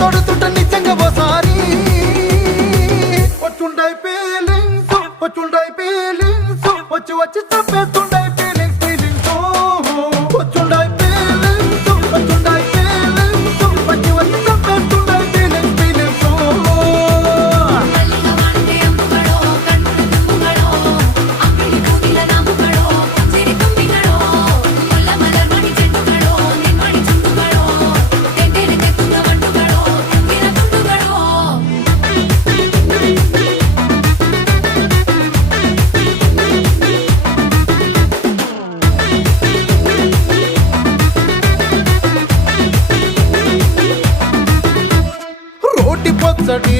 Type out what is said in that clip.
తొడుతుంట నిజంగా ఓసారి వచ్చుండై ఫీలింగ్స్ వచ్చి వచ్చి చంపేస్తుండై ఫీలింగ్స్ వచ్చుండై ఫీలింగ్స్ వచ్చి వచ్చి చంపేస్తుండై ఫీలింగ్స్ రోటి పచ్చడి